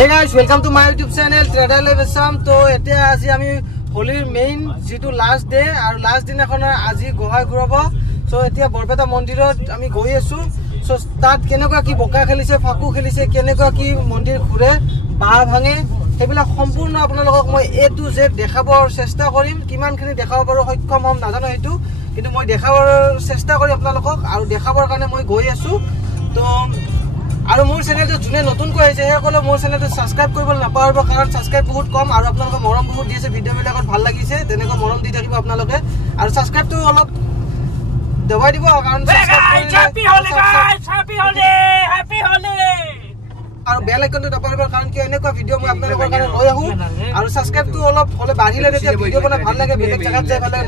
Hey guys, welcome to my YouTube channel Trader Life Assam. So এতিয়া আজি আমি হোলিৰ main যেটো লাস্ট ডে আৰু লাস্ট দিনাখন আজি গোহাই ঘুৰাব। সো এতিয়া বৰপেটা মন্দিৰত আমি গৈ আছো। সো তাত কেনেকুৱা কি বকা খেলিছে, ফাকু খেলিছে, কেনেকুৱা কি মন্দিৰ ঘুৰে, বাহ ভাঙে, সেইবিলাক সম্পূৰ্ণ আপোনালোকক মই A to Z দেখাবৰ চেষ্টা কৰিম। কিমানখিনি দেখাব পাৰো সক্ষম হম নাজানো হেতু, কিন্তু মই দেখাবৰ চেষ্টা কৰি আপোনালোকক আৰু দেখাবৰ কাৰণে মই গৈ আছো। তো আৰু মোৰ চেনেলটো জুনে নতুন কৈ আছে হেকলে মোৰ চেনেলটো সাবস্ক্ৰাইব কৰিব নাপাৰব, কাৰণ সাবস্ক্ৰাইব বহুত কম আৰু আপোনালোকে মৰম বহুত দিছে, ভিডিও বিলাকত ভাল লাগিছে, তেনেকৈ মৰম দি থাকিব আপোনালোকে আৰু সাবস্ক্ৰাইবটো অলপ দবাই দিব, কাৰণ হ্যাপি হলি গাইস, হ্যাপি হলি আৰু বেল আইকনটো দবাইব, কাৰণ কি এনেকুৱা ভিডিও মই আপোনালোকৰ কাৰণে লৈ আহো আৰু সাবস্ক্ৰাইবটো অলপ হলে বাঢ়িলে তেতিয়া ভিডিও বনাই ভাল লাগে, বেলেগ জায়গাত যাই ভাল লাগে,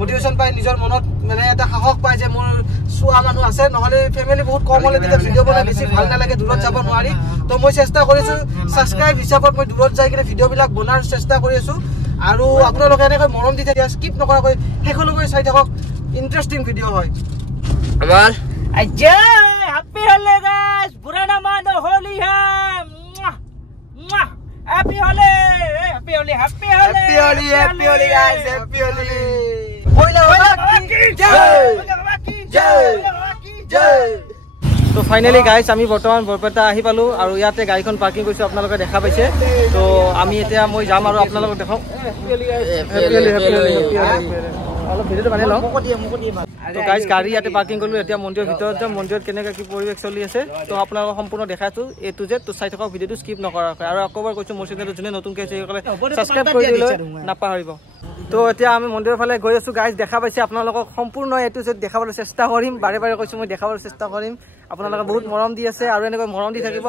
মোটিভেশন পায়, নিজৰ মনত মানে এটা সাহস পায় যে মোৰ সোৱা মানুহ আছে, নহলে ফ্যামিলি বহুত কম হলে তেতিয়া ভিডিও বনাই বেছি ভাল নালাগে, দূৰত যাব নোৱাৰি। তো মই চেষ্টা কৰিছো সাবস্ক্ৰাইব হিচাপত মই দূৰত যাই কিনে ভিডিও বিলাক বনাৰ চেষ্টা কৰি আছো আৰু আপোনালোকে এনেকৈ মৰম দি থাকে, স্কিপ নকৰাকৈ শেষলৈকে চাই থাকক, ইন্টাৰেষ্টিং ভিডিও হয় আমাৰ। अजय हैप्पी होली गाइस, बुरा ना मानो, होली है। Happy Holi, happy Holi, happy Holi, happy Holi, happy Holi guys, happy Holi. होइला बाबा की जय, बाबा की जय, बाबा की जय। তো ফাইনালি গাইস আমি বৰ্তমান বৰপেটা আহি পালো আৰু ইয়াতে গাড়ীখন পাৰ্কিং কৰিছো, আপোনালোকে দেখা পাইছে। তো আমি এতিয়া মই যাম আৰু আপোনালোকক দেখাও। অলপ ভিডিওটো বানি লওঁ। তো গাইস গাড়ী ইয়াতে পাৰ্কিং কৰিলো, এতিয়া মন্দিৰৰ ভিতৰত যাম, মন্দিৰত কেনেকৈ কি পৰিৱেশ চলি আছে তো আপোনালোকক সম্পূৰ্ণ দেখাইছো A to Z। তো চাই থাকক ভিডিওটো, স্কিপ নকৰাকৈ। আৰু আকৌবাৰ কৈছো মোৰ চেনেলটো যোনে নতুনকৈ আছে সেইসকলে সাবস্ক্ৰাইব কৰি দিলে নাপাহৰিব। তো এতিয়া আমি মন্দিৰৰ ফালে গৈ আছো গাইস, দেখা পাইছে আপোনালোকক সম্পূৰ্ণ A to Z দেখাবলৈ চেষ্টা কৰিম, বাৰে বাৰে কৈছো মই দেখাবলৈ চেষ্টা কৰিম, আপোনালোকে বহুত মৰম দি আছে আৰু এনেকৈ মৰম দি থাকিব।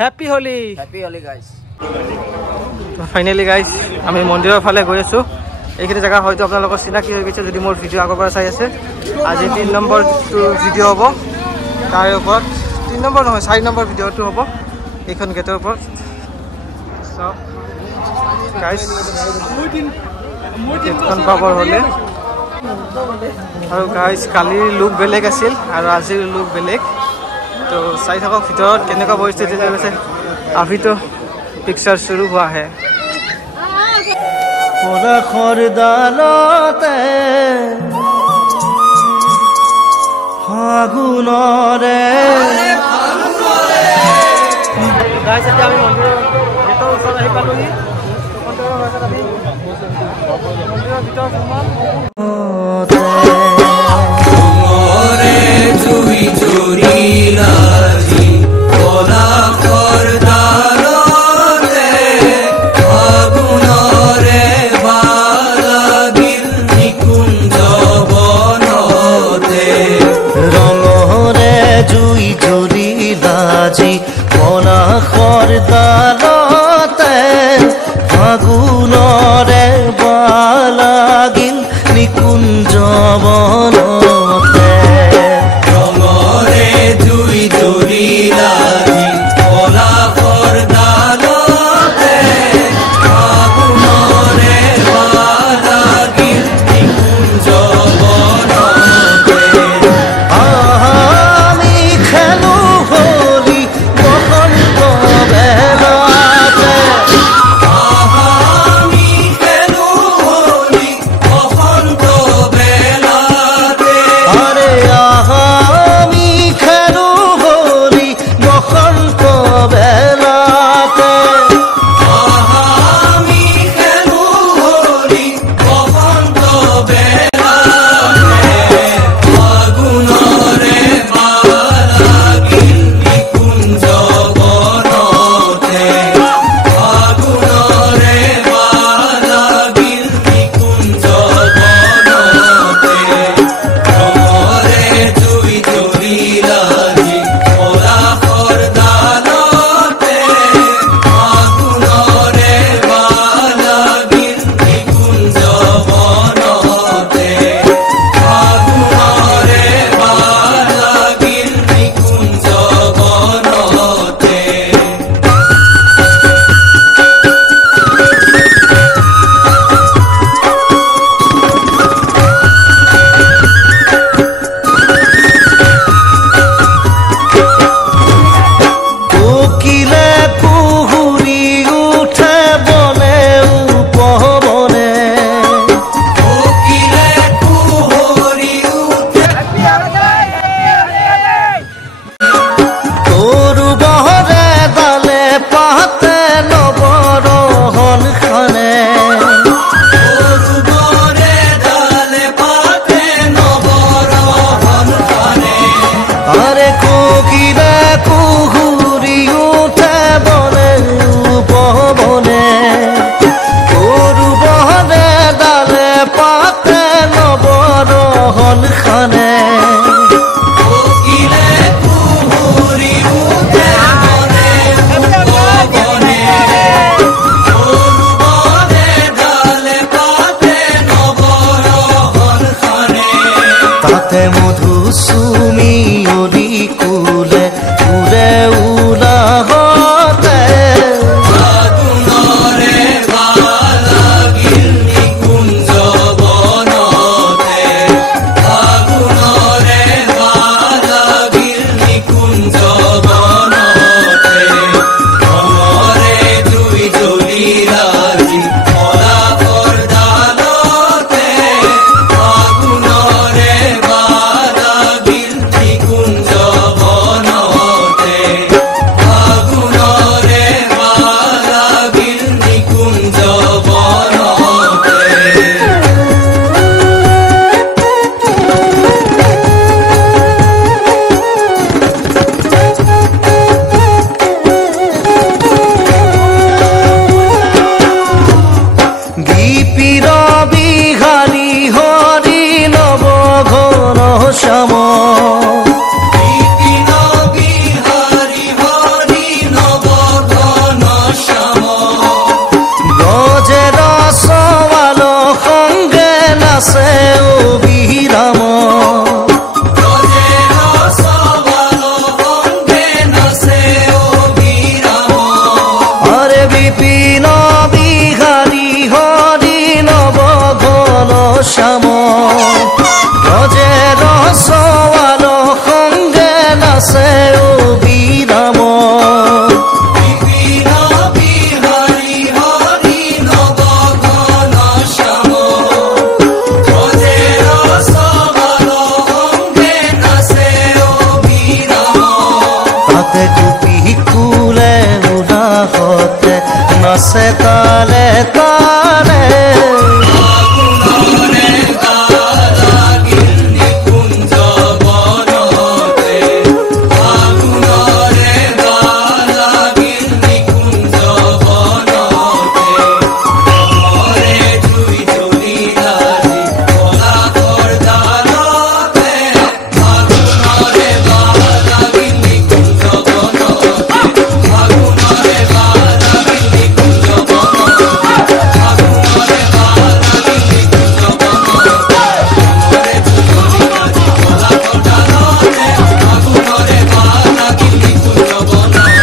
Happy Holi, happy Holi guys. Finally guys আমি মন্দিৰৰ ফালে গৈ আছো। এইখিনি জেগা হয়তো আপোনালোকৰ চিনাকি হৈ গৈছে যদি মোৰ ভিডিও আগৰ পৰা চাই আছে। আজি 3 নম্বৰটো ভিডিও হ'ব, তাৰ ওপৰত 3 নম্বৰ নহয় 4 নম্বৰ ভিডিওটো হ'ব এইখন গেটৰ ওপৰত। গাইস গেটখন পাবৰ হ'লে আৰু গাইস কালিৰ লুক বেলেগ আছিল আৰু আজিৰ লুক বেলেগ। তো চাই থাকক ভিতৰত কেনেকুৱা পৰিস্থিতি চলিছে। अभी तो पिक्चर शुरू हुआ है। খৰদালতে ফাগুনৰে গাইস এতিয়া আমি মন্দিৰৰ গেটৰ ওচৰত আহি পালোহি। মন্দিৰৰ ভিতৰত সোমাম। জুই জুৰিলা কলা খৰদালতে ফাগুনৰে বালাগিল নিকুঞ্জ বনতে ৰঙৰে জুই জুৰিলা জি কলা খৰদালতে ফাগুনৰে বালাগিল নিকুঞ্জ বনতে ৰঙৰে জুই জুৰি চুমি অলি কুলে উৰে উলাহতে ফাগুনৰে ভাল লাগিল নিকুঞ্জ বনতে ফাগুনৰে ভাল লাগিল নিকুঞ্জ বনতে ৰঙৰে জুই জ্বলিল আজি পলাশৰ ডালতে ফাগুনৰে ভাল লাগিল নিকুঞ্জ বনতে ফাগুনৰে ভাল লাগিল নিকুঞ্জ বনতে গীপিৰ বিহাৰী হৰি নৱ ঘন শ্যাম বিপিন বিহাৰী হৰি নৱ ঘন শ্যাম গজেৰ সৱাল সংগে নাচে অবিৰাম গজেৰ সৱাল সংগে নাচে অবিৰাম হৰে বিপিন বিহাৰী হৰি নৱ ঘন শ্যাম গজেৰ সৱাল সংগে নাচে অবিৰাম বিপিন বিহাৰী হৰি নৱ ঘন শ্যাম গজেৰ সৱাল সংগে নাচে অবিৰাম তাতে গোপী কুলে উলাহতে নাচে তালে তালে ফাগুনৰে ভাল লাগিল নিকুঞ্জ বনতে ফাগুনৰে ভাল লাগিল নিকুঞ্জ বনতে ৰঙৰে জুই জ্বলিল আজি পলাশৰ ডালতে ফাগুনৰে ভাল লাগিল নিকুঞ্জ বনতে ফাগুনৰে ভাল লাগিল নিকুঞ্জ বনতে ফাগুনৰে ভাল লাগিল নিকুঞ্জ বনতে ৰঙৰে জুই জ্বলিল আজি পলাশৰ ডালতে ফাগুনৰে ভাল লাগিল নিকুঞ্জ বনতে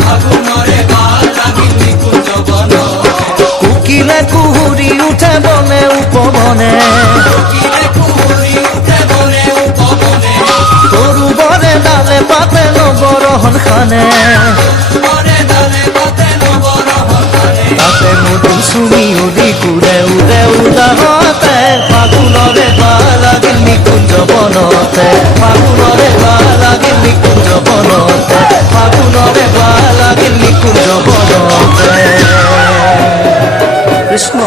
ফাগুনৰে ভাল লাগিল নিকুঞ্জ বনতে কুকিলে কুহুৰি উঠে বনে উপবনে কিলে কুহুৰি উঠে বনে উপবনে তৰুবৰে ডালে পাতে নৱৰহন খানে বনে ডালে পাতে নৱৰহন খানে তাতে মধু চুমি অলি কুলে উৰে উলাহতে ফাগুনৰে ভাল লাগিল নিকুঞ্জ বনতে ফাগুনৰে ভাল লাগিল নিকুঞ্জ বনতে ফাগুনৰে ভাল লাগিল নিকুঞ্জ বনতে কৃষ্ণ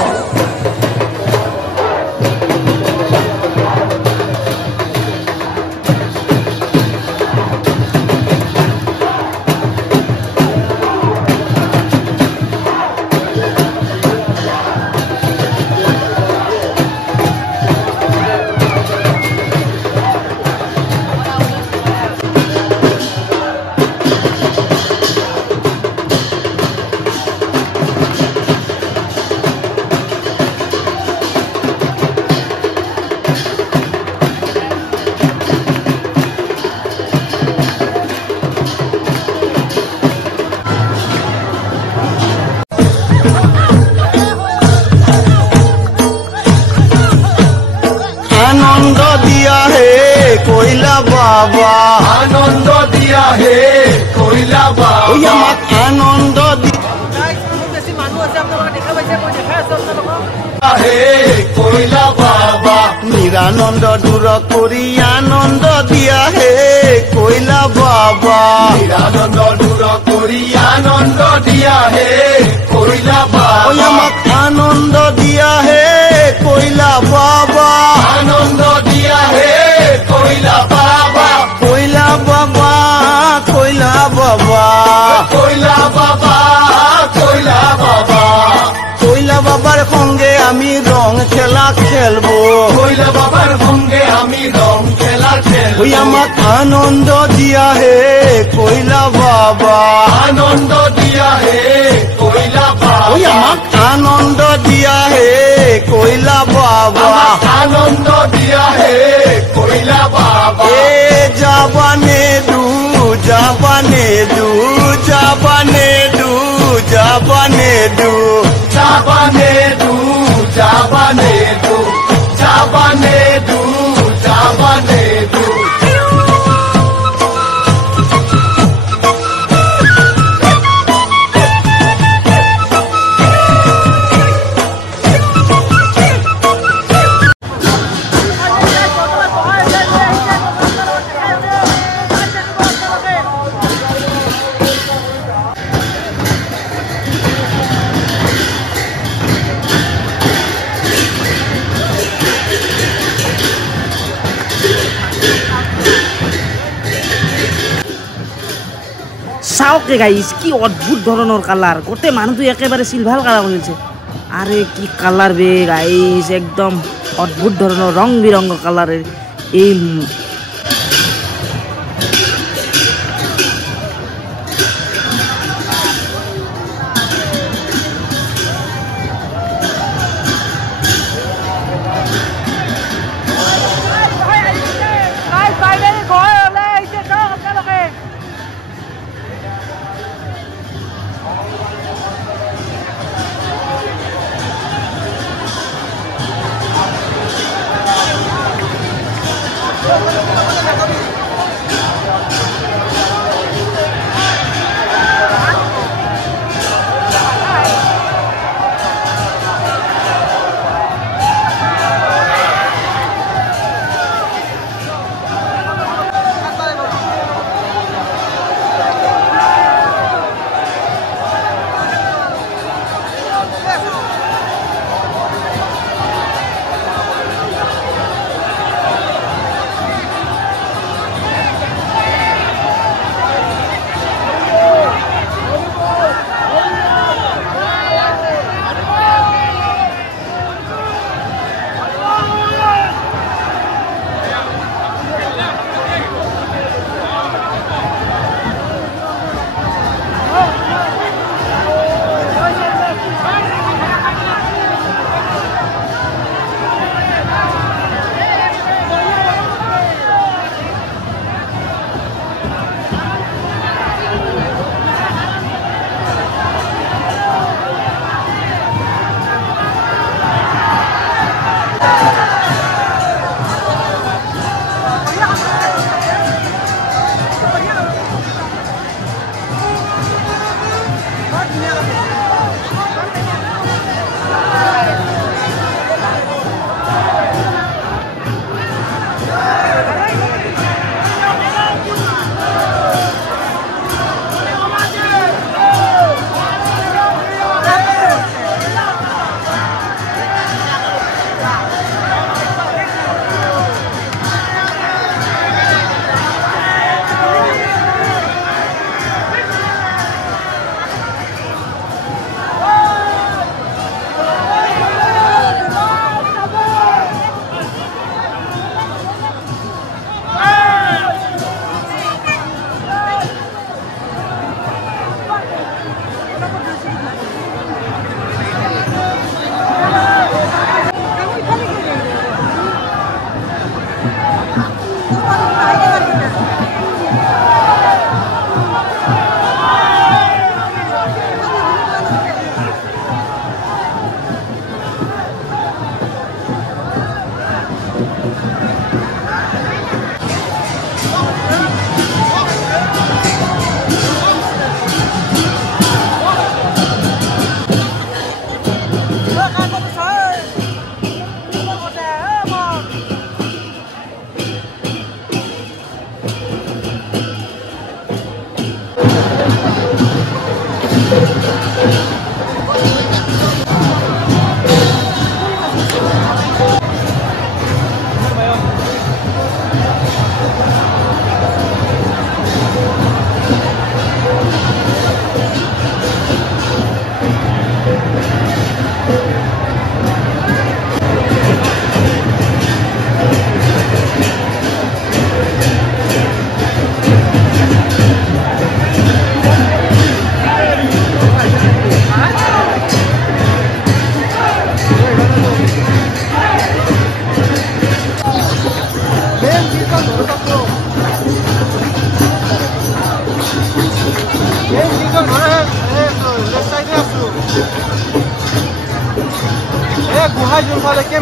আনন্দ দিয়া হে কৈলা বাবা আনন্দ দিয়া হে কৈলা ওই বাবা আমাক আনন্দ Guys, বহুত বেছি মানুহ আছে আপোনালোকে দেখা পাইছে মই দেখাই আছো আপোনালোকক হে কৈলা বাবা নিৰানন্দ দূৰ কৰি আনন্দ দিয়া হে কৈলা বাবা নিৰানন্দ দূৰ কৰি আনন্দ দিয়া হে কৈলা ওই বাবা আমাক আনন্দ দিয়া হে কৈলা বাবা আনন্দ দিয়া হে কৈলা বাবা কৈলা বাবা কৈলা বাবা কৈলা বাবা কৈলা বাবা কৈলা বাবার সঙ্গে আমি রং খেলা খেলবো কৈলা বাবার সঙ্গে আমি রং খেলা খেলবো ওই আমাক আনন্দ দিয়া হে কৈলা বাবা আনন্দ দিয়া হে কৈলা ওই বাবা আমাক আনন্দ দিয়া হে কৈলা বাবা আমাক আনন্দ দিয়া হে কৈলা বাবা চাওকে গাইস কি অদ্ভুত ধরনের কালার গোটে মানুষ একেবারে সিলভার কালার হয়েছে আরে কি কালার বে গাইস একদম অদ্ভুত ধরনের রং বিরঙ্গ কালারের এই গুহা যোনফালেকে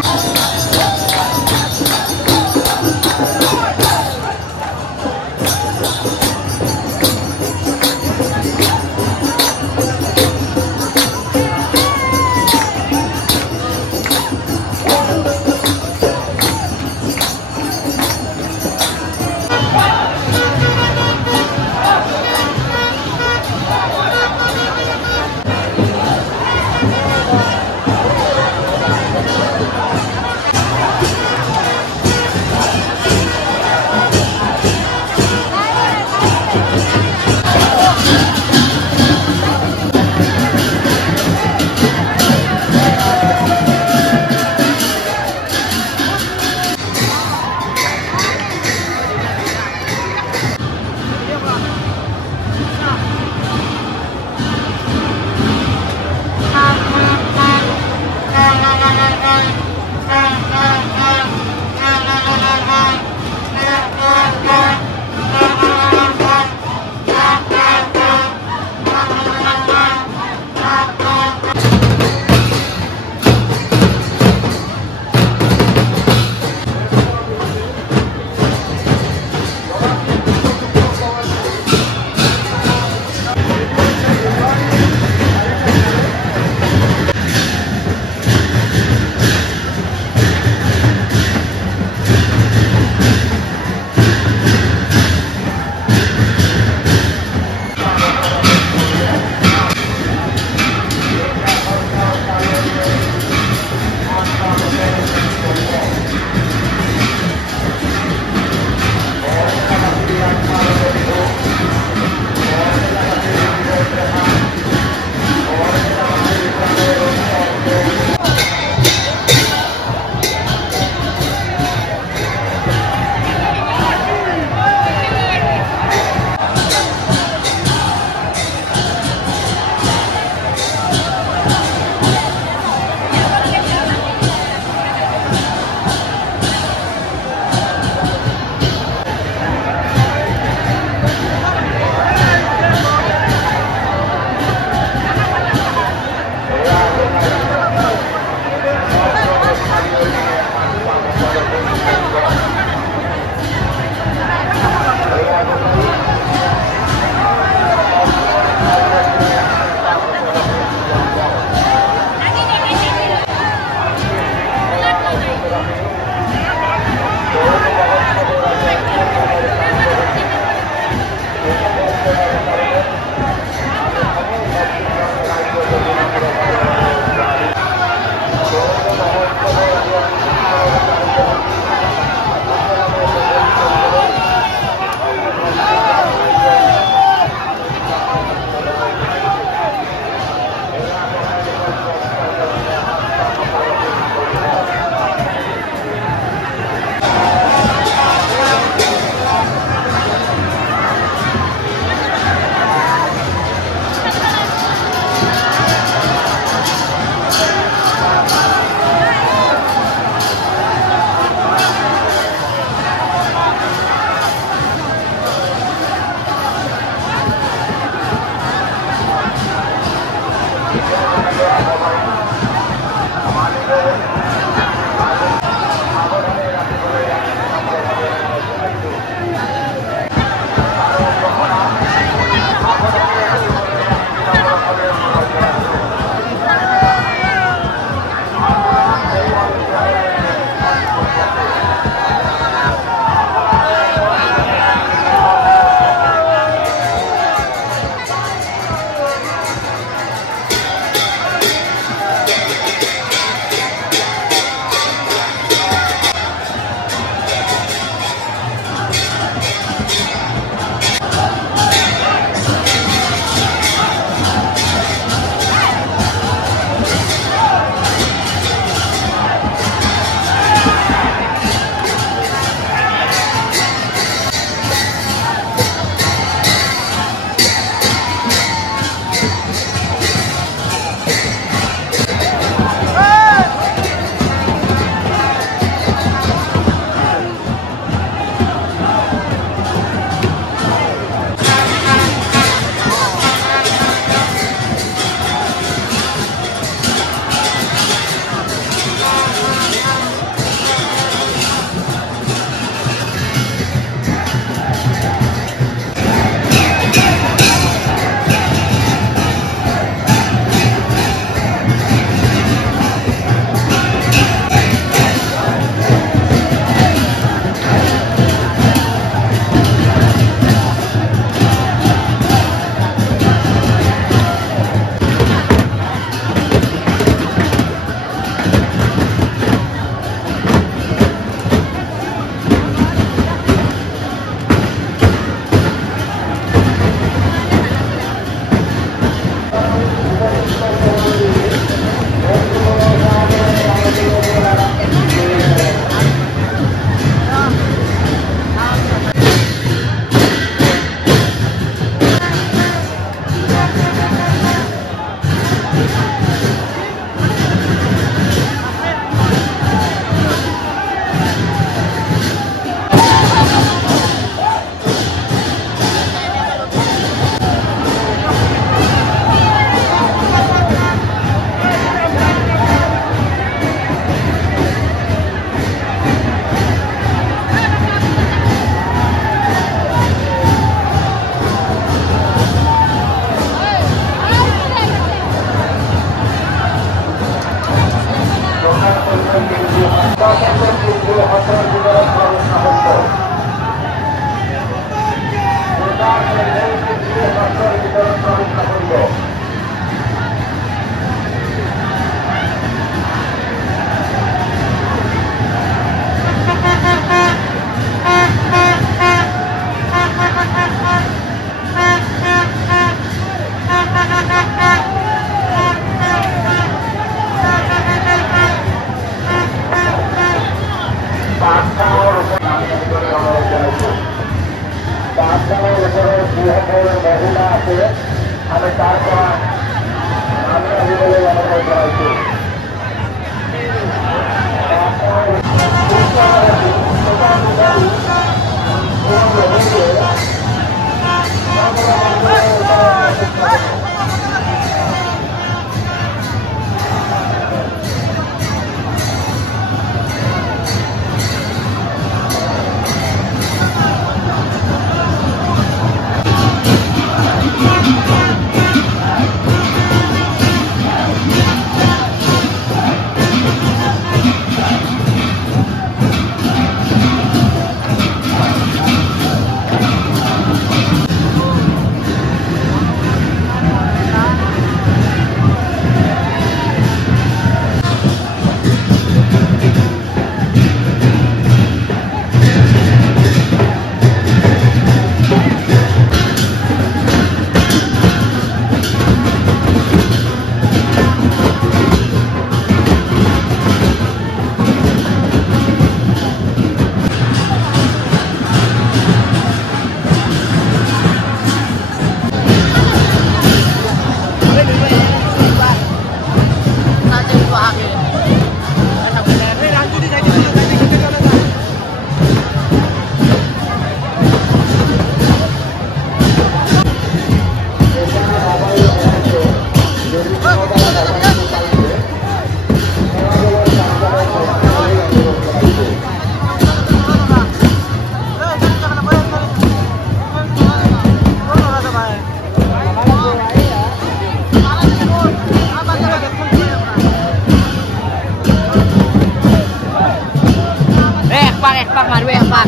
একপাক মাৰিব একপাক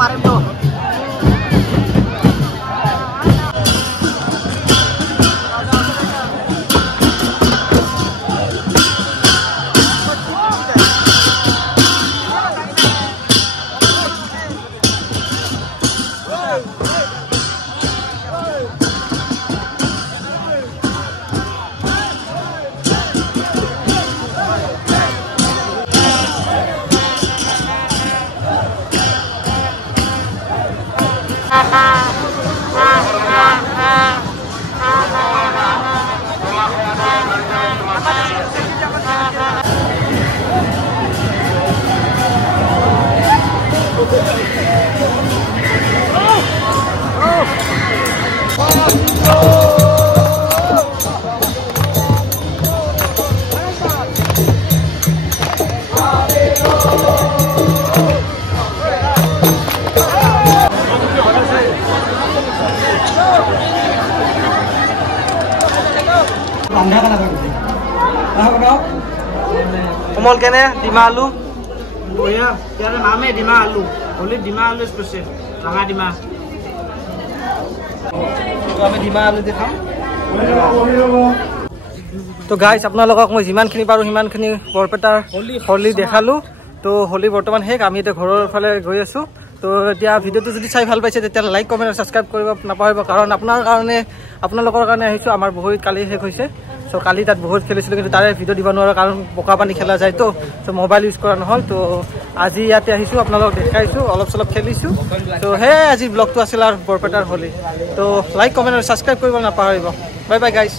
মাৰিম তো কোমল কেনে ডিমা আলু বঢ়িয়া ইয়াৰ নামে ডিমা আলু হোলীত ডিমা আলু স্পেচিয়েল ৰঙা ডিমা তো আমি ডিমা আলু দি খাম তো গাইজ আপোনালোকক মই যিমানখিনি পাৰোঁ সিমানখিনি বৰপেটাৰ হোলী দেখালোঁ তো হোলী বৰ্তমান শেষ আমি এতিয়া ঘৰৰ ফালে গৈ আছোঁ তো এতিয়া ভিডিঅ'টো যদি চাই ভাল পাইছে তেতিয়াহ'লে লাইক কমেণ্ট আৰু ছাবস্ক্ৰাইব কৰিব নাপাহৰিব কাৰণ আপোনালোকৰ কাৰণে আহিছোঁ আমাৰ বহুত কালি শেষ হৈছে চ' কালি তাত বহুত খেলিছিলোঁ কিন্তু তাৰে ভিডিঅ' দিব নোৱাৰোঁ কাৰণ বোকা পানী খেলা যায় তো চ' মোবাইল ইউজ কৰা নহ'ল তো আজি ইয়াতে আহিছোঁ আপোনালোকক দেখাইছোঁ অলপ চলপ খেলিছোঁ ত' সেয়াই আজিৰ ব্লগটো আছিল আৰু বৰপেটাৰ হোলী তো লাইক কমেণ্ট আৰু ছাবস্ক্ৰাইব কৰিব নাপাহৰিব বাই বাই গাইজ